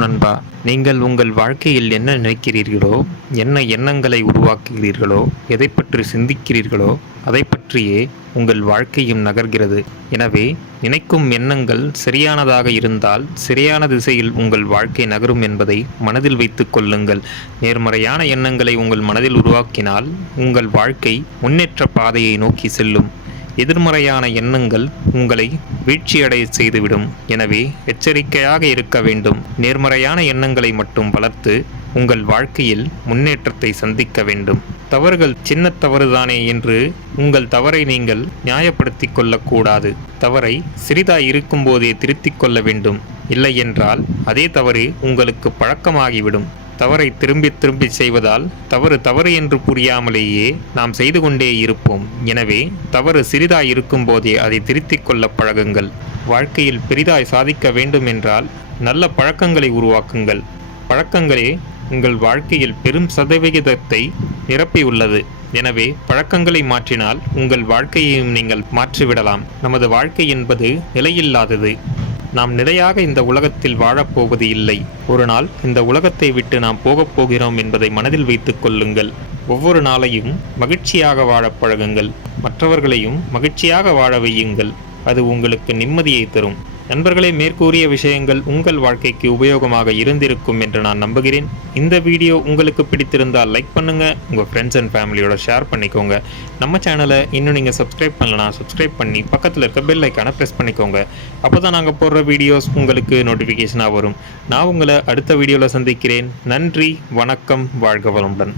நண்பா. நீங்கள் உங்கள் வாழ்க்கையில் என்ன நினைக்கிறீர்களோ, என்ன எண்ணங்களை உருவாக்குகிறீர்களோ, எதைப் பற்றி சிந்திக்கிறீர்களோ, அதைப் பற்றியே உங்கள் வாழ்க்கையும் நகர்கிறது. எனவே நினைக்கும் எண்ணங்கள் சரியானதாக இருந்தால் சரியான திசையில் உங்கள் வாழ்க்கை நகரும் என்பதை மனதில் வைத்துக் கொள்ளுங்கள். நேர்மறையான எண்ணங்களை உங்கள் மனதில் உருவாக்கினால் உங்கள் வாழ்க்கை முன்னேற்ற பாதையை நோக்கி செல்லும். எதிர்மறையான எண்ணங்கள் உங்களை வீழ்ச்சியடைய செய்துவிடும். எனவே எச்சரிக்கையாக இருக்க வேண்டும். நேர்மறையான எண்ணங்களை மட்டும் வளர்த்து உங்கள் வாழ்க்கையில் முன்னேற்றத்தை சந்திக்க வேண்டும். தவறுகள் சின்ன தவறுதானே என்று உங்கள் தவறை நீங்கள் நியாயப்படுத்திக் கொள்ளக்கூடாது. தவறை சிறிதாய் இருக்கும்போதே திருத்திக் கொள்ள வேண்டும். இல்லை என்றால் அதே தவறு உங்களுக்கு பழக்கமாகிவிடும். தவறை திரும்பி செய்வதால் தவறு என்று புரியாமலேயே நாம் செய்து கொண்டே இருப்போம். எனவே தவறு சிறிதாய் இருக்கும் போதே அதை திருத்திக் கொள்ள பழகுங்கள். வாழ்க்கையில் பெரிதாய் சாதிக்க வேண்டும் என்றால் நல்ல பழக்கங்களை உருவாக்குங்கள். பழக்கங்களே உங்கள் வாழ்க்கையில் பெரும் சதவிகிதத்தை நிரப்பியுள்ளது. எனவே பழக்கங்களை மாற்றினால் உங்கள் வாழ்க்கையையும் நீங்கள் மாற்றிவிடலாம். நமது வாழ்க்கை என்பது நிலையில்லாதது. நாம் நிலையாக இந்த உலகத்தில் வாழப்போவது இல்லை. ஒரு நாள் இந்த உலகத்தை விட்டு நாம் போகப் போகிறோம் என்பதை மனதில் வைத்துக் கொள்ளுங்கள். ஒவ்வொரு நாளையும் மகிழ்ச்சியாக வாழப் பழகுங்கள். மற்றவர்களையும் மகிழ்ச்சியாக வாழ வையுங்கள். அது உங்களுக்கு நிம்மதியை தரும். நண்பர்களே, மேற்கூறிய விஷயங்கள் உங்கள் வாழ்க்கைக்கு உபயோகமாக இருந்திருக்கும் என்று நான் நம்புகிறேன். இந்த வீடியோ உங்களுக்கு பிடித்திருந்தால் லைக் பண்ணுங்கள். உங்கள் ஃப்ரெண்ட்ஸ் அண்ட் ஃபேமிலியோட ஷேர் பண்ணிக்கோங்க. நம்ம சேனலை இன்னும் நீங்கள் சப்ஸ்கிரைப் பண்ணலனா சப்ஸ்கிரைப் பண்ணி பக்கத்தில் இருக்க பெல் ஐக்கானை ப்ரெஸ் பண்ணிக்கோங்க. அப்போ தான் நாங்கள் போடுற வீடியோஸ் உங்களுக்கு நோட்டிஃபிகேஷனாக வரும். நான் உங்களை அடுத்த வீடியோவில் சந்திக்கிறேன். நன்றி, வணக்கம், வாழ்க வளமுடன்.